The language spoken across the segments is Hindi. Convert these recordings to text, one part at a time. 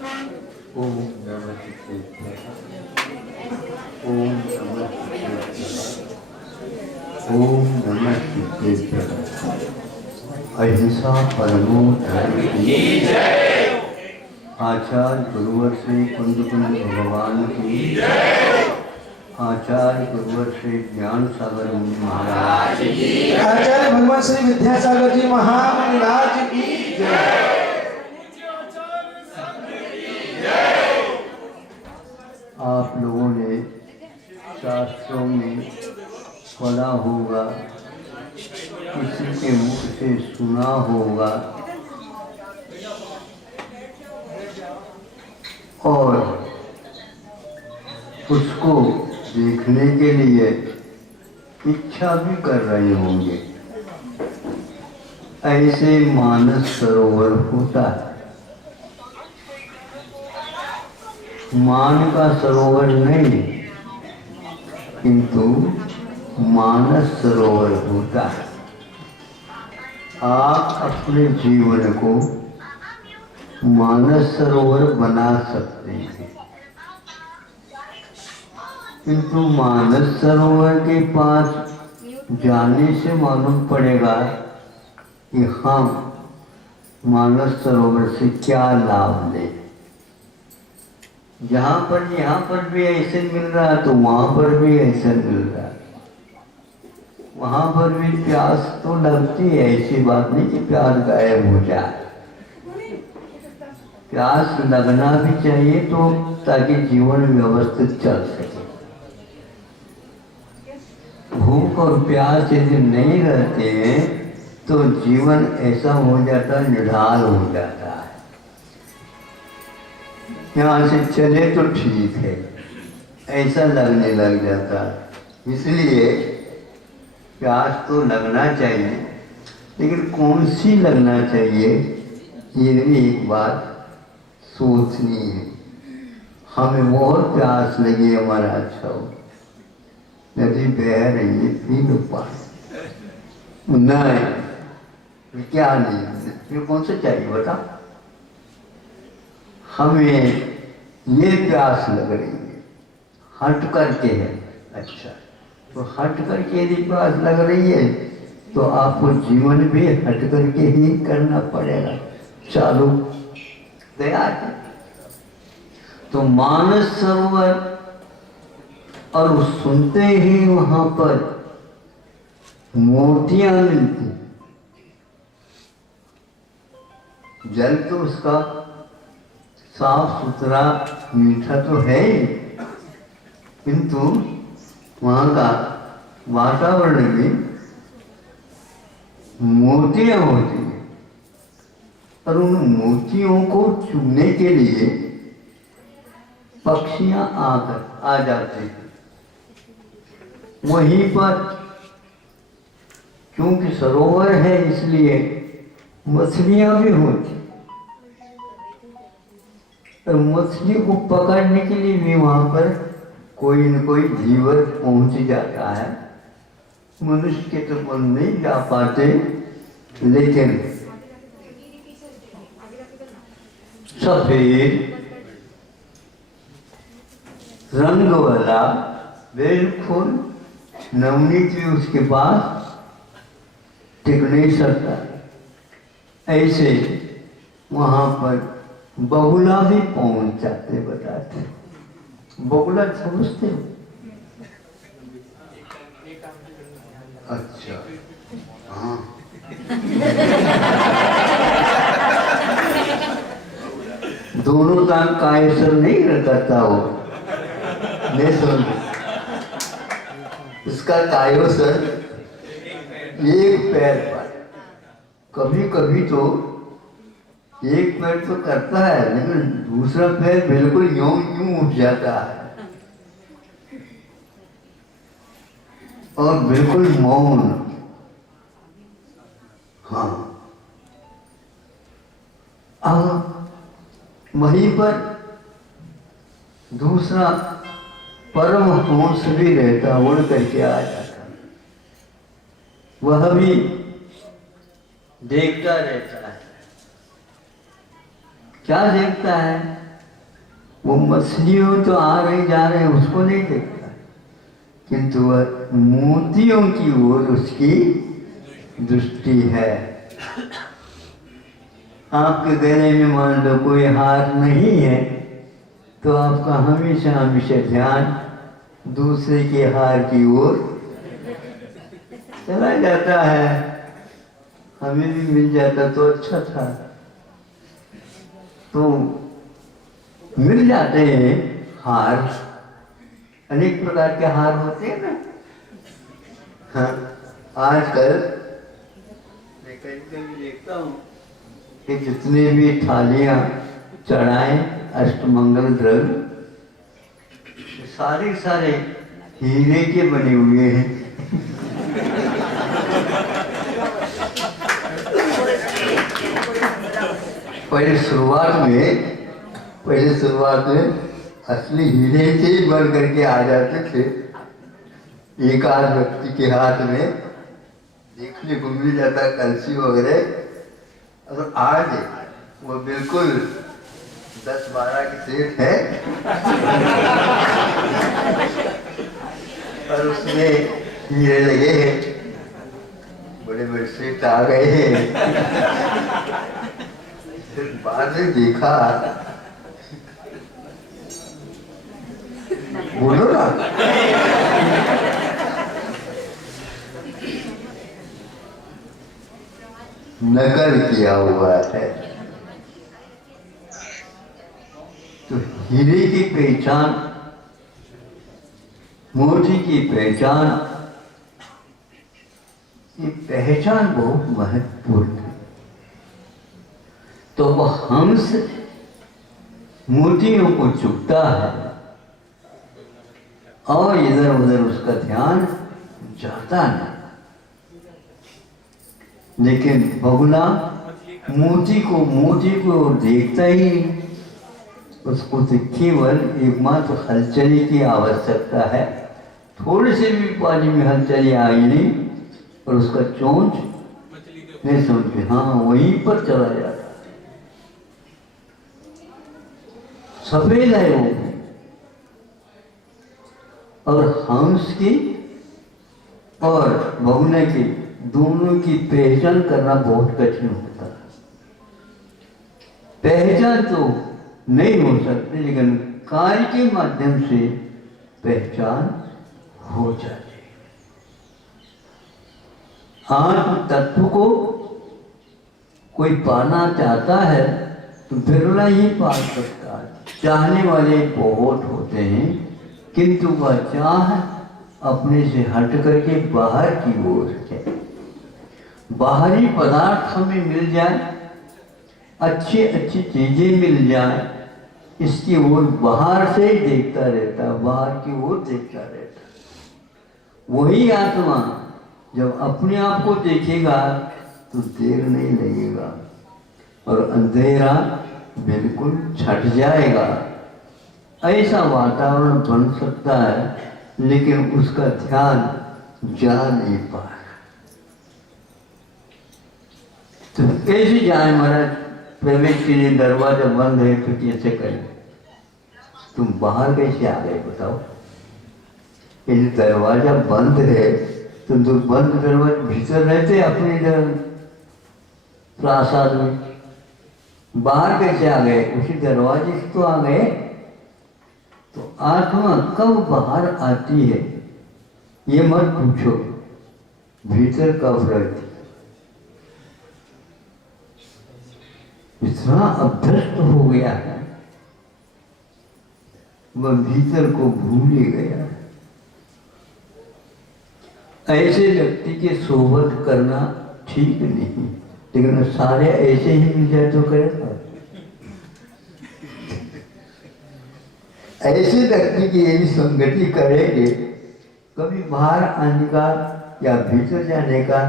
ओम नमः शिवाय। ओम नमः शिवाय। ओम नमः शिवाय। अहिंसा परमो धर्म की जय। आचार्य गुरुवर श्री कुंद कुंद भगवान की जय। आचार्य गुरुवर श्री ज्ञान सागर मुनि महाराज की, आचार्य भगवान श्री विद्यासागर जी महाराज की जय। आप लोगों ने शास्त्रों में पढ़ा होगा, किसी के मुख से सुना होगा और उसको देखने के लिए इच्छा भी कर रहे होंगे। ऐसे मानस सरोवर होता है। मान का सरोवर नहीं, किंतु मानस सरोवर होता है। आप अपने जीवन को मानस सरोवर बना सकते हैं, किंतु मानस सरोवर के पास जाने से मालूम पड़ेगा कि हम मानस सरोवर से क्या लाभ लें। जहाँ पर यहाँ पर भी ऐसे मिल रहा है तो वहाँ पर भी ऐसे मिल रहा है। वहाँ पर भी प्यास तो लगती है, ऐसी बात नहीं कि प्यास गायब हो जाए। प्यास लगना भी चाहिए तो ताकि जीवन व्यवस्थित चल सके। भूख और प्यास यदि नहीं रहते हैं तो जीवन ऐसा हो जाता है, निढाल हो जाता है। यहाँ से चले तो ठीक है, ऐसा लगने लग जाता है। इसलिए प्यास तो लगना चाहिए, लेकिन कौन सी लगना चाहिए ये भी एक बात सोचनी है। हमें बहुत प्यास लगी, हमारा अच्छा हो, नदी बह रही है, पी लो पानी। नहीं, क्या नहीं, ये कौन सा चाहिए बता। हमें ये प्यास लग रही है, हट करके है। अच्छा, तो हट करके यदि प्यास लग रही है तो आपको जीवन भी हट करके ही करना पड़ेगा। चालू तैयार है। तो मानस सरोवर, और वो सुनते ही वहां पर मोतियां मिलती। जल तो उसका साफ सुथरा मीठा तो है ही, किंतु वहाँ का वातावरण में मोतियां होती हैं और उन मोतियों को चुनने के लिए पक्षियां आकर आ जाते हैं। वहीं पर क्योंकि सरोवर है इसलिए मछलियां भी होती, और मछली को पकड़ने के लिए भी वहां पर कोई न कोई धीवर पहुंच जाता है। मनुष्य के तो नहीं जा पाते, लेकिन सफेद रंग वाला बिल्कुल नवनीत भी उसके पास टिक नहीं सकता। ऐसे वहां पर बगुला भी पहुंच जाते, बताते। बगुला समझते हो? अच्छा, हाँ। दोनों टांग का असर नहीं करता हो, नहीं सुन। इसका कायोसर एक पैर पर, कभी कभी तो एक पैर तो करता है, लेकिन दूसरा पैर बिल्कुल यूं यूं उठ जाता है और बिल्कुल मौन। हाँ, अब वहीं पर दूसरा परमहंस भी रहता, उड़ करके आ जाता। वह भी देखता रहता है। क्या देखता है? वो मछलियों तो आ रही जा रहे उसको नहीं देखता, किंतु वह मोतियों की ओर उसकी दृष्टि है। आपके गले में मान लो कोई हार नहीं है तो आपका हमेशा हमेशा ध्यान दूसरे के हार की ओर चला जाता है। हमें भी मिल जाता तो अच्छा था। तो मिल जाते हैं हार, अनेक प्रकार के हार होते हैं ना। हाँ, आजकल मैं कभी देखता हूँ कि जितने भी थालियां चढ़ाए अष्टमंगल द्रव्य सारे सारे हीरे के बने हुए हैं। पहले शुरुआत में असली हीरे से ही बन करके आ जाते थे। एक आध व्यक्ति के हाथ में देखने को मिल जाता कलसी वगैरह। और आज वो बिल्कुल 10-12 के सेट है और उसमें हीरे लगे हैं, बड़े बड़े सेट आ गए हैं। फिर बाद में देखा, बोलो ना, नकल किया हुआ है। तो हीरे की पहचान, मोती की पहचान, ये पहचान बहुत महत्वपूर्ण है। तो वह हंस मोतियों को चुगता है और इधर उधर उसका ध्यान जाता नहीं। लेकिन बगुला मोती को देखता ही नहीं। उसको तो केवल एकमात्र हलचली की आवश्यकता है। थोड़ी सी भी पानी में हलचली आई नहीं और उसका चोंच नहीं समझे, हाँ वहीं पर चला जाता। सफेद है वो। और हंस की और बगुले की दोनों की पहचान करना बहुत कठिन होता है। पहचान तो नहीं हो सकती, लेकिन कार्य के माध्यम से पहचान हो जाती है। आत्म तत्व को कोई पाना चाहता है तो बिरला ही पा सकता है। चाहने वाले बहुत होते हैं, किंतु वह चाह अपने से हट करके बाहर की ओर है। बाहरी पदार्थ हमें मिल जाए, अच्छी अच्छी चीजें मिल जाए, इसकी ओर बाहर से ही देखता रहता, बाहर की ओर देखता रहता। वही आत्मा जब अपने आप को देखेगा तो देर नहीं लगेगा और अंधेरा बिल्कुल छट जाएगा। ऐसा वातावरण बन सकता है, लेकिन उसका ध्यान जा नहीं पाएगा। तो कैसे जाए महाराज? प्रवेश के लिए दरवाजा बंद है तो कैसे करें? तुम बाहर कैसे आ गए बताओ? यदि दरवाजा बंद है तो बंद दरवाजे भीतर रहते अपने प्रासाद में, बाहर कैसे आ गए? उसी दरवाजे से तो आ गए। तो आत्मा कब बाहर आती है ये मत पूछो, भीतर कब रहती। इतना अभ्यस्त हो गया है वह भीतर को भूल ही गया। ऐसे व्यक्ति के सोबत करना ठीक नहीं, लेकिन सारे ऐसे ही मिल जाए तो करेगा। ऐसे व्यक्ति की यदि संगति करेंगे कभी बाहर आने का या भीतर जाने का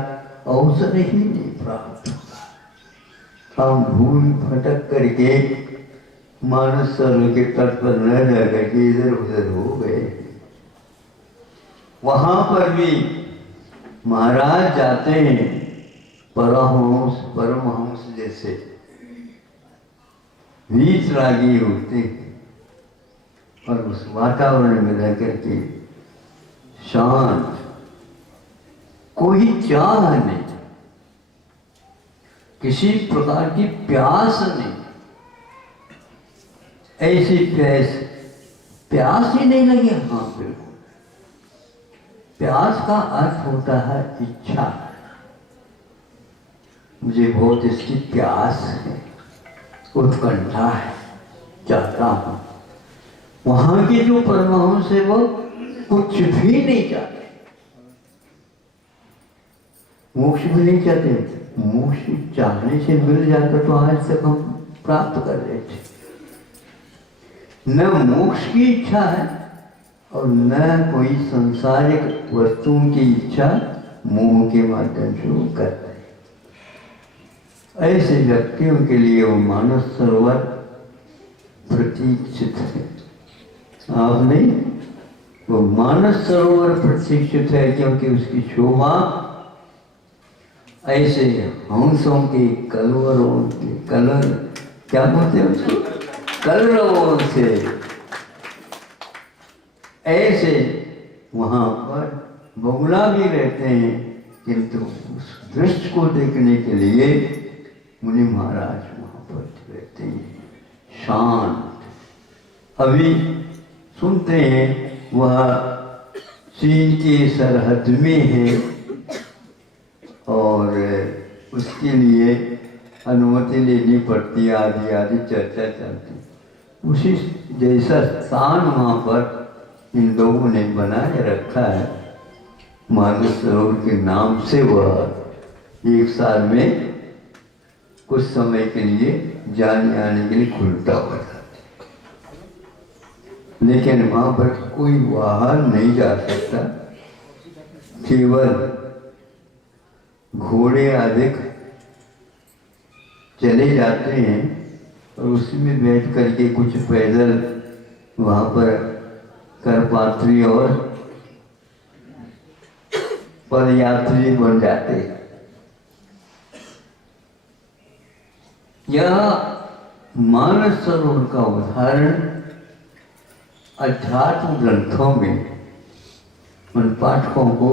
अवसर ही नहीं प्राप्त होगा। हम भूल भटक करके मानस सरोवर के तट पर न रह करके इधर उधर हो गए। वहां पर भी महाराज जाते हैं परमहंस जैसे वीतरागी होते हैं, और उस वातावरण में रह करके शांत, कोई चाह नहीं, किसी प्रकार की प्यास नहीं, ऐसी प्यास ही नहीं लगी। हाँ बिल्कुल, प्यास का अर्थ होता है इच्छा। मुझे बहुत इसकी प्यास है, उत्कंठा है, चाहता हूं। वहां के जो परमहंस है वो कुछ भी नहीं चाहते, मोक्ष भी नहीं चाहते। मोक्ष चाहने से मिल जाता तो आज तक हम प्राप्त कर लेते। न मोक्ष की इच्छा है और न कोई सांसारिक वस्तुओं की इच्छा मोह के माध्यम से वो करते हैं। ऐसे व्यक्तियों के लिए वो मानस सरोवर प्रतीक्षित है। आप नहीं, वो मानस सरोवर प्रतीक्षित है क्योंकि उसकी शोभा ऐसे हंसों के कलवरों के कलर, क्या बोलते हैं उसको, कलरवों से ऐसे वहां पर बगुला भी रहते हैं, किंतु उस दृश्य को देखने के लिए मुनि महाराज वहां पर रहते हैं शांत। अभी सुनते हैं वह चीन की सरहद में है और उसके लिए अनुमति लेनी पड़ती है, आदि आदि चर्चा चलती। उसी जैसा स्थान वहाँ पर इन लोगों ने बनाए रखा है। मानस सरोवर के नाम से वह एक साल में कुछ समय के लिए जाने आने के लिए खुलता हुआ था, लेकिन वहाँ पर कोई बाहर नहीं जा सकता। केवल घोड़े अधिक चले जाते हैं और उसमें बैठ करके कुछ पैदल वहाँ पर करपात्री और पदयात्री बन जाते हैं। यह मानस सरोवर का उदाहरण अध्यात्म ग्रंथों में उन पाठकों को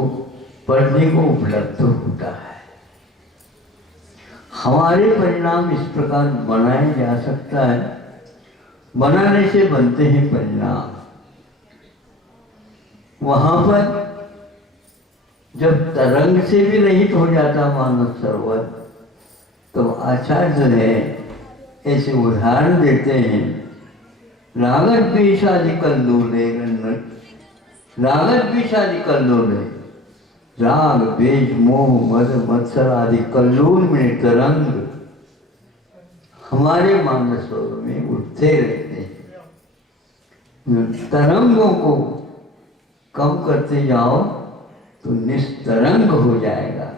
पढ़ने को उपलब्ध होता है। हमारे परिणाम इस प्रकार बनाया जा सकता है, बनाने से बनते हैं परिणाम। वहां पर जब तरंग से भी रहित हो जाता मानस सरोवर, तो आचार्य है ऐसे उदाहरण देते हैं। रागत विषादि कल्लोले, रागत विषादि कल्लोले, राग द्वेष मोह मद मत्सर आदि कल्लोल में तरंग हमारे मानस सरोवर में उठते रहते हैं। तरंगों को कम करते जाओ तो निस्तरंग हो जाएगा,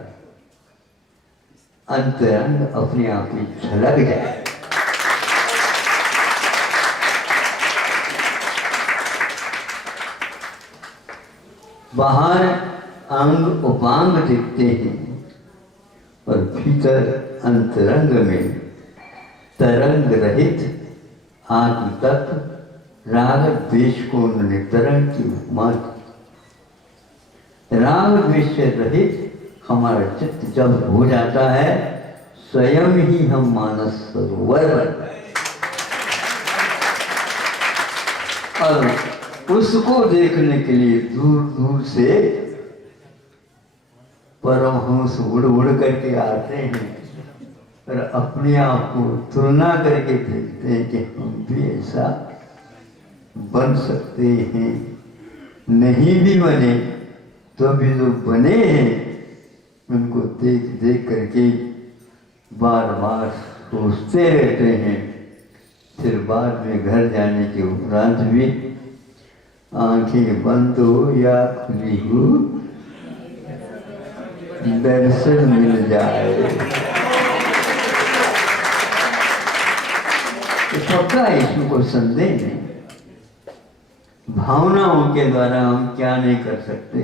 अंतरंग अपने आप ही झलक जाएगा। बाहर अंग उपांग दिखते हैं और भीतर अंतरंग में तरंग रहित आत्म तत्व राग द्वेष को उन्होंने तरंग की उपमा दी। राग द्वेष से रहित हमारा चित्त जब हो जाता है, स्वयं ही हम मानस सरोवर बनते हैं। और उसको देखने के लिए दूर दूर से परमहंस उड़ उड़ करके आते हैं और अपने आप को तुलना करके देखते हैं कि हम भी ऐसा बन सकते हैं। नहीं भी बने तो भी जो बने हैं उनको देख देख करके बार बार सोचते रहते हैं। फिर बाद में घर जाने के उपरांत भी आंखें बंद हो या खुली हो, दर्शन मिल जाए तो पक्का इसमें कोई संदेह नहीं। भावनाओं के द्वारा हम क्या नहीं कर सकते।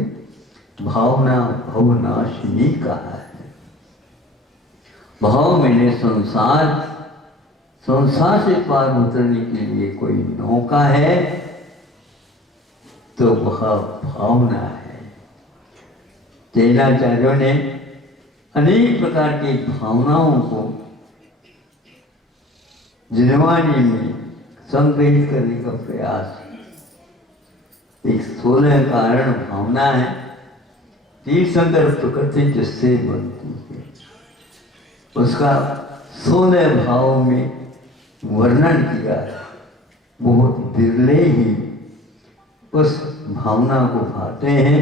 भावना भवनाशिनी कहा है। भाव मैंने संसार, संसार से पार उतरने के लिए कोई नौका है तो वह भावना है। जैनाचार्यों ने अनेक प्रकार की भावनाओं को जिनवानी में संग्रहित करने का प्रयास। एक 16 कारण भावना है, तीर्थंकर प्रकृति जिससे बनती है, उसका 16 भाव में वर्णन किया है। बहुत बिरले ही उस भावना को पाते हैं,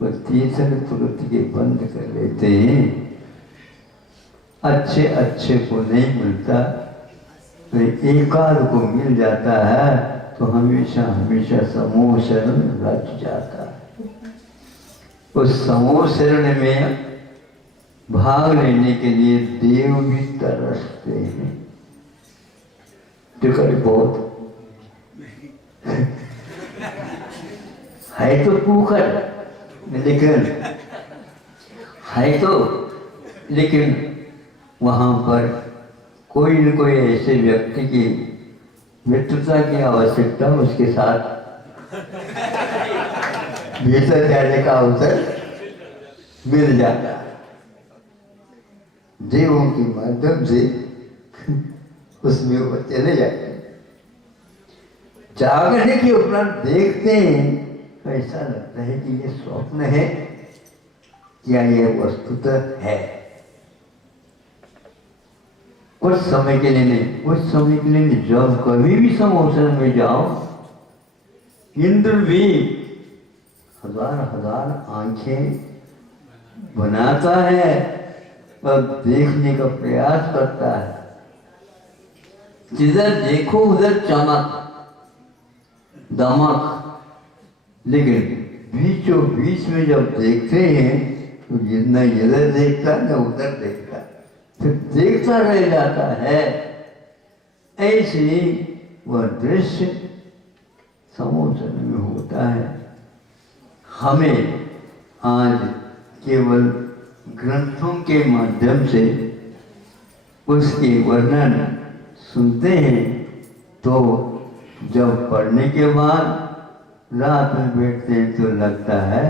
वह तीर्थंकर प्रकृति के बंद कर लेते हैं। अच्छे अच्छे को नहीं मिलता, तो एकाध को मिल जाता है तो हमेशा हमेशा समूह शरण रच जाता है। उस समूह शरण में भाग लेने के लिए देव भी तरसते हैं। टिकट बहुत है तो पुखट, लेकिन है तो, लेकिन वहाँ पर कोई न कोई ऐसे व्यक्ति की मित्रता की आवश्यकता, उसके साथ भीतर जाने का अवसर मिल जाता है। देवों के माध्यम से उसमें वो चले जाते हैं। जागने के उपरांत देखते हैं तो ऐसा लगता है कि ये स्वप्न है या ये वस्तुतः है। कुछ समय के लिए नहीं, कुछ समय के लिए नहीं, जब कभी भी समोसन में जाओ, इंद्र भी हजार हजार आंखें बनाता है और देखने का प्रयास करता है। जिधर देखो उधर चमक दमक, लेकिन बीचों बीच में जब देखते हैं तो जितना इधर देखता है न उधर देखता है, फिर देखता रह जाता है। ऐसे वह दृश्य समोसन में होता है। हमें आज केवल ग्रंथों के माध्यम से उसके वर्णन सुनते हैं, तो जब पढ़ने के बाद रात में बैठते हैं तो लगता है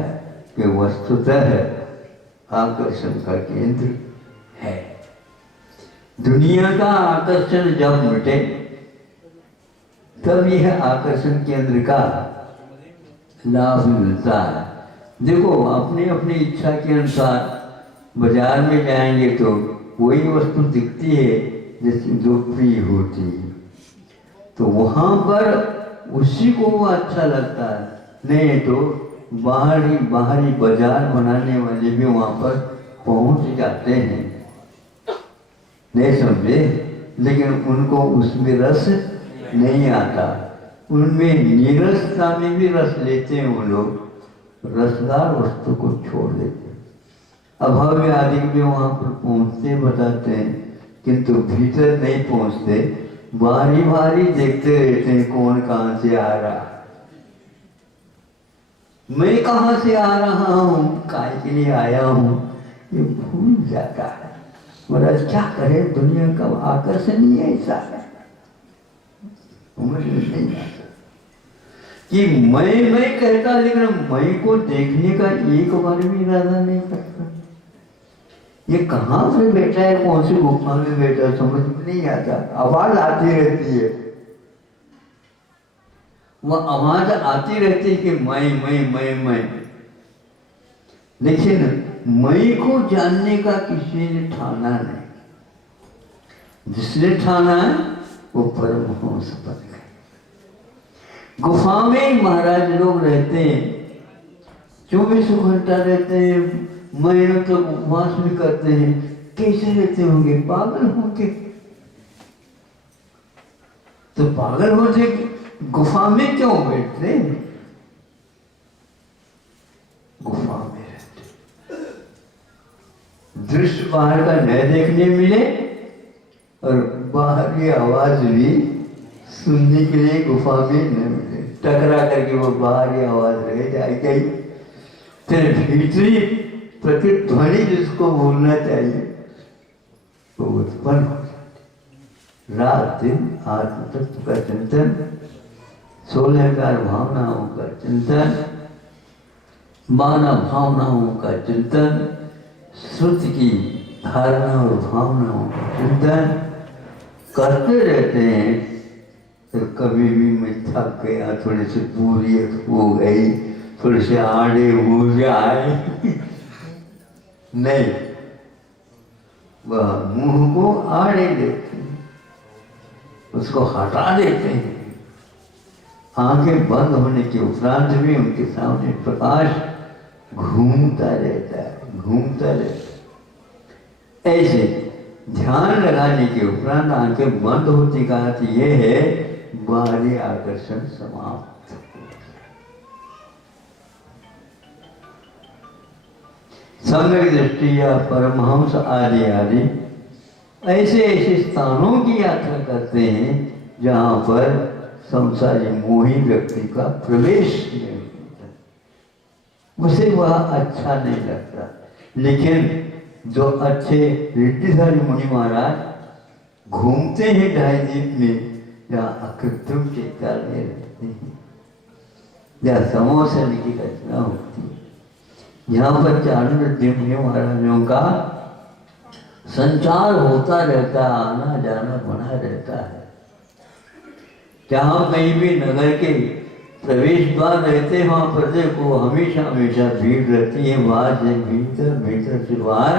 कि वस्तुतः आकर्षण का केंद्र है। दुनिया का आकर्षण जब मिटे तब यह आकर्षण केंद्र का लाभ मिलता है। देखो, अपनी अपनी इच्छा के अनुसार बाजार में जाएंगे तो वही वस्तु दिखती है जैसे जो प्रिय होती है, तो वहाँ पर उसी को वो अच्छा लगता है। नहीं तो बाहरी बाजार बनाने वाले भी वहाँ पर पहुँच जाते हैं, नहीं समझे, लेकिन उनको उसमें रस नहीं आता। उनमें नीरसता में भी रस लेते हैं वो लोग, रसदार वस्तु को छोड़ देते हैं। अभाव आदि में वहाँ पर पहुँचते बताते हैं, किंतु भीतर नहीं पहुँचते, बारी देखते रहते हैं कौन कहाँ से आ रहा, मैं कहाँ से आ रहा हूँ, काय के लिए आया हूँ, ये भूल जाता है। महाराज क्या करे, दुनिया का आकर्षण ही ऐसा है, समझ नहीं आता कि मैं कहता, लेकिन मैं को देखने का एक बार भी इरादा नहीं करता। ये कहाँ से बैठा है, कौन सी गुफा में बैठा, समझ में नहीं आता। आवाज आती रहती है, वह आवाज आती रहती है कि मैं, लेकिन मैं को जानने का किसी ने ठाना नहीं। जिसने ठाना है वो परमहंस बन गए। गुफा में महाराज लोग रहते हैं, 24 घंटा रहते हैं, महीनों तक उपवास भी करते हैं। कैसे रहते होंगे, पागल होंगे। तो पागल होते गुफा में क्यों बैठते, गुफा में रहते, दृश्य बाहर का न देखने मिले और बाहर की आवाज भी सुनने के लिए गुफा में न मिले। टकरा करके वो बाहर की आवाज रह जाएगी, फिर भीतरी प्रतिध्वनि जिसको बोलना चाहिए वो उत्पन्न हो जाती। रात दिन आत्म तत्व का चिंतन 16 भावनाओं का चिंतन, 12 भावनाओं का चिंतन, श्रुति की धारणा और भावनाओं का चिंतन करते रहते हैं। तो कभी भी मैं थक गया, थोड़ी सी बोरियत हो गई, थोड़े से आड़े हो जाए नहीं, वह मुंह को आड़े देते हैं, उसको हटा देते हैं। आंखें बंद होने के उपरांत भी उनके सामने प्रकाश घूमता रहता है, घूमता रहता है। ऐसे ध्यान लगाने के उपरांत आंखें बंद होती का अर्थ यह है बाहरी आकर्षण समाप्त। सम्यक दृष्टि या परमहंस आदि आदि ऐसे ऐसे स्थानों की यात्रा करते हैं जहाँ पर संसारी मोही व्यक्ति का प्रवेश नहीं होता, उसे वह अच्छा नहीं लगता। लेकिन जो अच्छे रिद्धिधारी मुनि महाराज घूमते हैं ढाईद्वीप में, जहाँ अकृत्रिम चैतन्य रहते हैं, जहाँ समोसन की रचना होती है, यहाँ पर चारण मुनि महाराजों का संचार होता रहता है, आना जाना बना रहता है। जहाँ कहीं भी नगर के प्रवेश द्वार रहते हैं वहाँ पर देखो हमेशा हमेशा भीड़ रहती है, बाहर से भीतर, भीतर से बाहर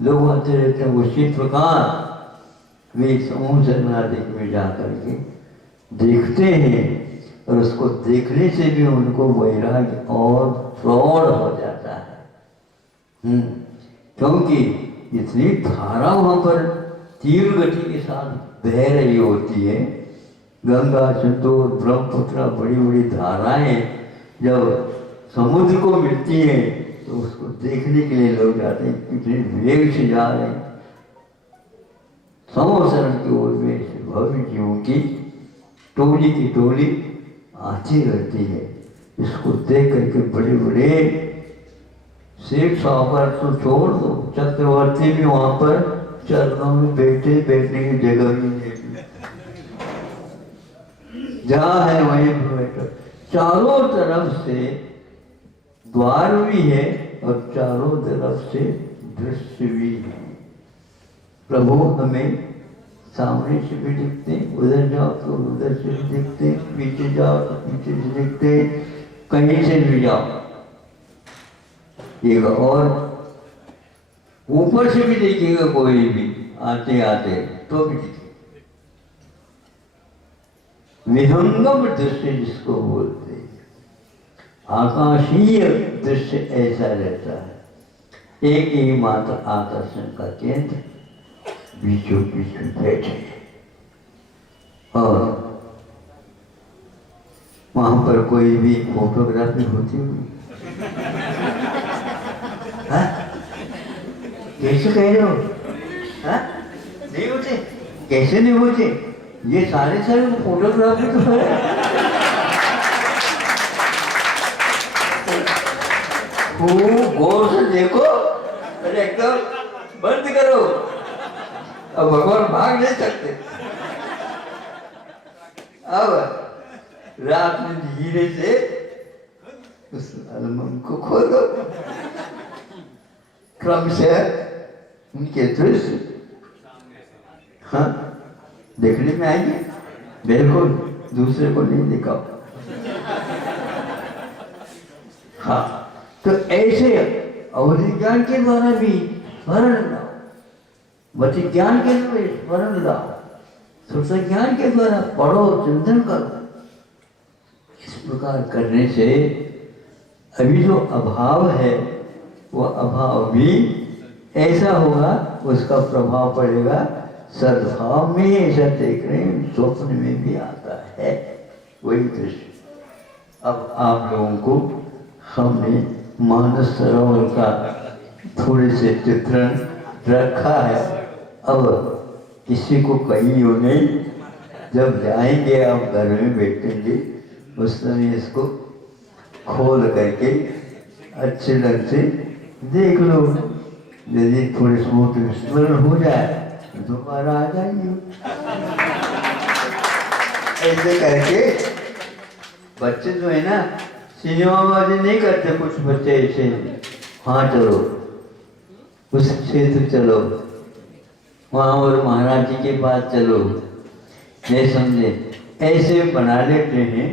लोग आते रहते हैं। उसी प्रकार वे समूह शरणार्थी में जा करके देखते हैं और उसको देखने से भी उनको वैराग्य और प्रौढ़ हो जाता है। क्योंकि इतनी धारा वहाँ पर तीव्र गति के साथ बह रही होती है। गंगा, सिंधु, ब्रह्मपुत्र बड़ी बड़ी धाराएं जब समुद्र को मिलती हैं तो उसको देखने के लिए लोग जाते हैं, कितने वेग से जा रहे हैं। समोसरण की ओर में भव्य जीवों की टोली आती रहती है। इसको देख करके बड़े बड़े सेठ साहूकार तो छोड़ दो, चक्रवर्ती भी वहां पर चरणों में बैठने की जगह भी नहीं, जहाँ है वहीं पर बैठो। चारों तरफ से द्वार भी है और चारों तरफ से दृश्य भी है। प्रभु हमें सामने से भी दिखते, उधर जाओ तो उधर से भी दिखते, पीछे जाओ तो पीछे से दिखते, कहीं से भी जाओ एक और ऊपर से भी देखिएगा, कोई भी आते आते तो भी दिखेगा। विहंगम दृश्य जिसको बोलते हैं, आकाशीय दृश्य ऐसा रहता है। एक ही मात्र आकर्षण का केंद्र बीचों बीच में बैठे और वहां पर कोई भी फोटोग्राफी होती हुई कैसे कह रहे हो? नहीं होते, कैसे नहीं होते? ये सारे फोटोग्राफी तो है। खूब गौर से देखो, अरे एकदम बंद करो, अब भगवान भाग नहीं सकते। अब रात में धीरे से उस एल्बम को खोलो, क्रम से उनके दृश्य देखने में आएंगे। बिल्कुल दूसरे को नहीं दिखाओ। तो ऐसे अवधि ज्ञान के द्वारा भी स्मरण लाओ, वचि ज्ञान के द्वारा स्मरण लाओ, श्रुत ज्ञान के द्वारा पढ़ो, चिंतन करो। इस प्रकार करने से अभी जो अभाव है वो अभाव भी ऐसा होगा, उसका प्रभाव पड़ेगा सद्भाव में। ऐसा देख रहे हैं, स्वप्न में भी आता है वही दृश्य। अब आप लोगों को हमने मानस सरोवर का थोड़े से चित्रण रखा है। अब किसी को कहीं हो नहीं, जब जाएंगे आप घर में बैठेंगे उस समय इसको खोल करके अच्छे ढंग से देख लो। यदि थोड़े स्मूथ स्मरण हो जाए तो दोबारा आ जाइए। ऐसे करके बच्चे जो है ना सिनेमाबाजी नहीं करते, कुछ बच्चे ऐसे, हाँ चलो उस क्षेत्र चलो, वहाँ और महाराज जी के पास चलो, नहीं समझे, ऐसे बना लेते हैं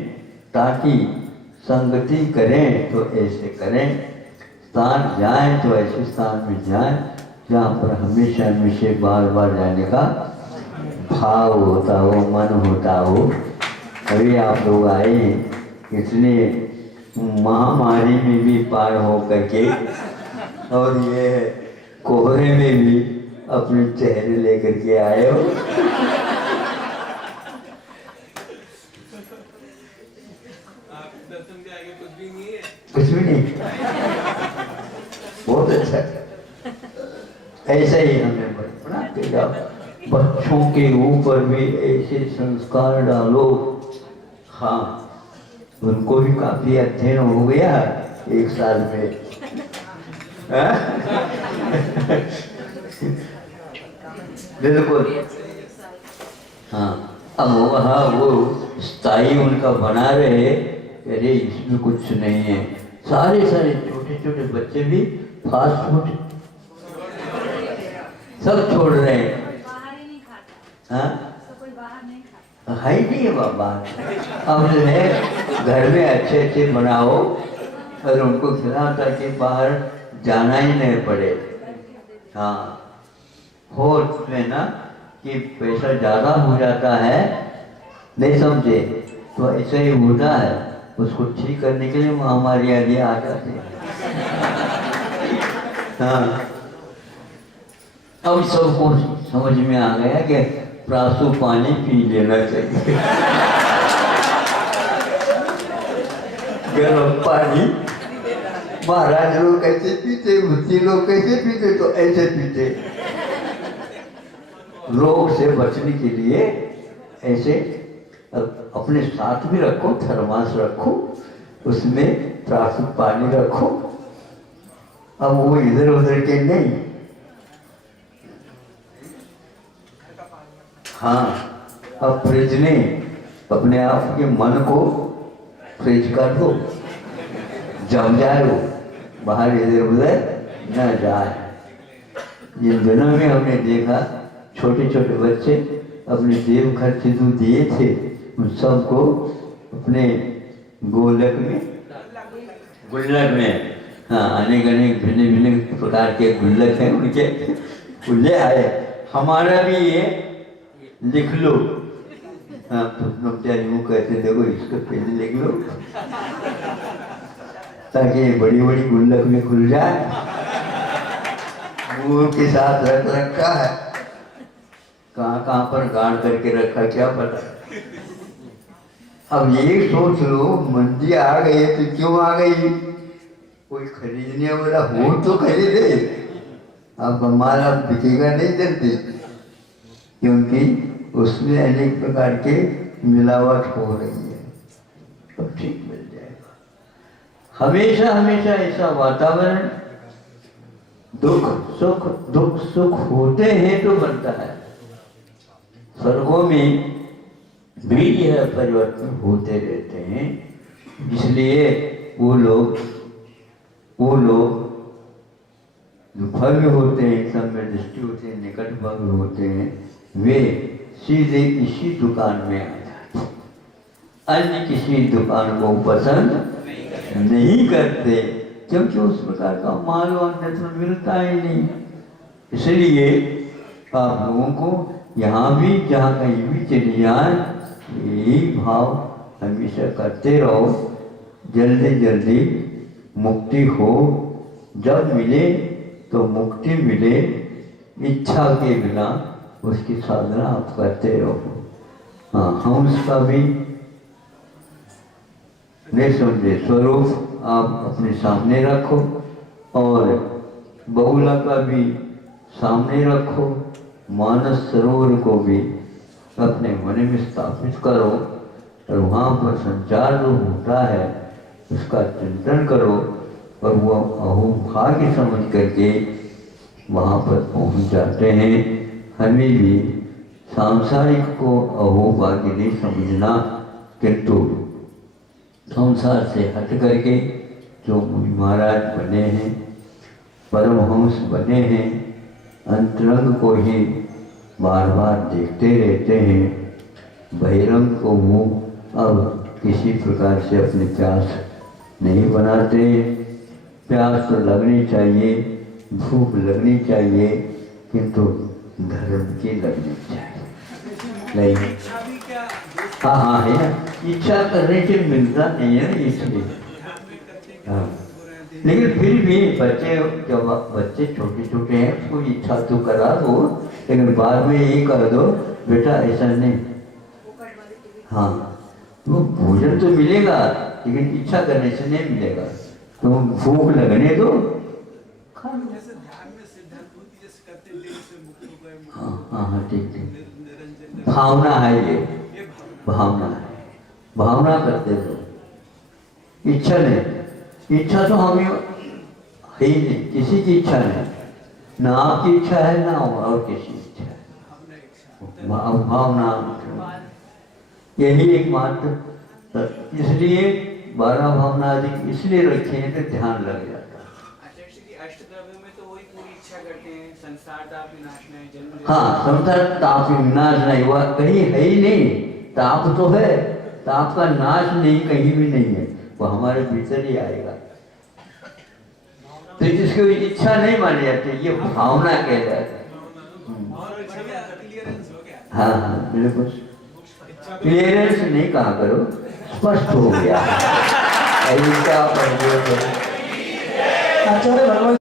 ताकि संगति करें तो ऐसे करें, स्थान जाएं तो ऐसे स्थान में जाएं जहाँ पर हमेशा हमेशा बार बार जाने का भाव होता हो, मन होता हो। अभी आप लोग आए हैं, इसलिए महामारी में भी पार हो करके और ये कोहरे में भी अपने चेहरे लेकर के आए हो। दर्शन के आगे कुछ भी नहीं है। कुछ भी नहीं, बहुत अच्छा। ऐसा ही हमें बनाते जाओ, बच्चों के ऊपर भी ऐसे संस्कार डालो। हाँ, उनको भी काफी अध्ययन हो गया 1 साल में। बिल्कुल, हाँ। अब वहाँ वो स्थाई उनका बना रहे, अरे इसमें कुछ नहीं है। सारे छोटे छोटे बच्चे भी फास्ट फूड सब छोड़ रहे हैं। बाहर ही नहीं खाता। हाँ, तो कोई बाहर नहीं खाता। है ही नहीं है बाबा। अब जो है घर में अच्छे अच्छे बनाओ और उनको खिलाओ ताकि बाहर जाना ही नहीं पड़े। हाँ, हो उसमें ना कि पैसा ज़्यादा हो जाता है, नहीं समझे, तो ऐसा ही होता है। उसको ठीक करने के लिए हमारे आगे आ जाते हैं। हाँ, अब सबको समझ में आ गया कि प्रासु पानी पी लेना चाहिए। गर्म पानी महाराज लोग कैसे पीते, भक्ति लोग कैसे पीते, तो ऐसे पीते। रोग से बचने के लिए ऐसे अपने साथ भी रखो, थर्मास रखो, उसमें प्रासु पानी रखो। अब वो इधर उधर के नहीं। हाँ, अब फ्रिज ने अपने आप के मन को फ्रिज कर दो, जम जाए वो, बाहर इधर उधर न जाए। जिन दिनों में हमने देखा छोटे छोटे बच्चे अपने देव खर्च जो दिए थे उन सबको अपने गोलक में, गुल्लक में, हाँ, अनेक अनेक भिन्न भिन्न प्रकार के गुल्लक हैं उनके, ले आए। हमारा भी ये लिख लो। हाँ, तो यूँ कहते देखो इसको पहले लिख लो ताकि बड़ी बड़ी गुल्लक में खुल जाए। मुंह के साथ रख रखा है, कहाँ कहाँ पर गाड़ करके रखा क्या पता। अब ये सोच लो, मंदी आ गई तो क्यों आ गई, कोई खरीदने वाला हो तो खरीदे। अब हमारा बिकेगा नहीं जल्दी, क्योंकि उसमें अनेक प्रकार के मिलावट हो रही है। तो ठीक मिल जाएगा। हमेशा हमेशा ऐसा वातावरण, दुख सुख होते हैं तो बनता है। स्वर्गों में भी यह परिवर्तन होते रहते हैं। इसलिए वो लोग जो भव्य होते हैं, समय दृष्टि होते हैं, निकट भव्य होते हैं, वे सीधे इसी दुकान में आ जाते, अन्य किसी दुकान को पसंद नहीं करते, क्योंकि उस प्रकार का माल अन्यत्र मिलता ही नहीं। इसलिए आप लोगों को यहाँ भी जहाँ कहीं भी चली जाए, यही भाव हमेशा करते रहो। जल्दी जल्दी मुक्ति हो, जब मिले तो मुक्ति मिले, इच्छा के बिना उसकी साधना आप करते रहो। हाँ, हम उसका भी नहीं समझे स्वरूप आप अपने सामने रखो और बहुला का भी सामने रखो, मानस सरोवर को भी अपने मन में स्थापित करो और वहाँ पर संचार जो होता है उसका चिंतन करो और वो अहोभाग्य समझ करके वहाँ पर पहुँच जाते हैं। हमें भी सांसारिक को अहोभाग्य नहीं समझना, किंतु संसार से हट करके जो मुनि महाराज बने हैं, परमहंस बने हैं, अंतरंग को ही बार बार देखते रहते हैं, बहिरंग को मुँह अब किसी प्रकार से अपनी प्यास नहीं बनाते। प्यास तो लगनी चाहिए, भूख लगनी चाहिए, किंतु धर्म की लगनी चाहिए। नहीं, हाँ हाँ है ना, इच्छा करने से मिलता नहीं है ना, इसलिए हाँ। लेकिन फिर भी बच्चे, जब बच्चे छोटे छोटे हैं उसको इच्छा तो करा दो, लेकिन बाद में ये कर दो बेटा ऐसा नहीं। हाँ, तो भोजन तो मिलेगा लेकिन इच्छा करने से नहीं मिलेगा, तो भूख लगने दो, खा लो। हाँ हाँ हाँ, ठीक ठीक, भावना है ये, भावना है, भावना करते दो, इच्छा नहीं। इच्छा तो हमें है ही नहीं, किसी की इच्छा नहीं, ना आपकी इच्छा है ना और किसी की इच्छा है, भावना यही एकमात्र। इसलिए 12 भावना आदि इसलिए रखे हैं तो ध्यान लग जाता है। अष्टद्रव्य में तो वही पूरी इच्छा करते हैं, संसार ताप विनाश नहीं, जन्म। हाँ, संसार ताप विनाश नहीं हुआ, कहीं है ही नहीं। ताप तो है, ताप का नाश नहीं, कहीं भी नहीं है, वो हमारे भीतर ही आएगा। तो जिसकी इच्छा नहीं मानी जाती, ये भावना कहलाती है। हाँ हाँ बिल्कुल, क्लियरेंस नहीं कहा करो, स्पष्ट हो गया। आचार्य भगवान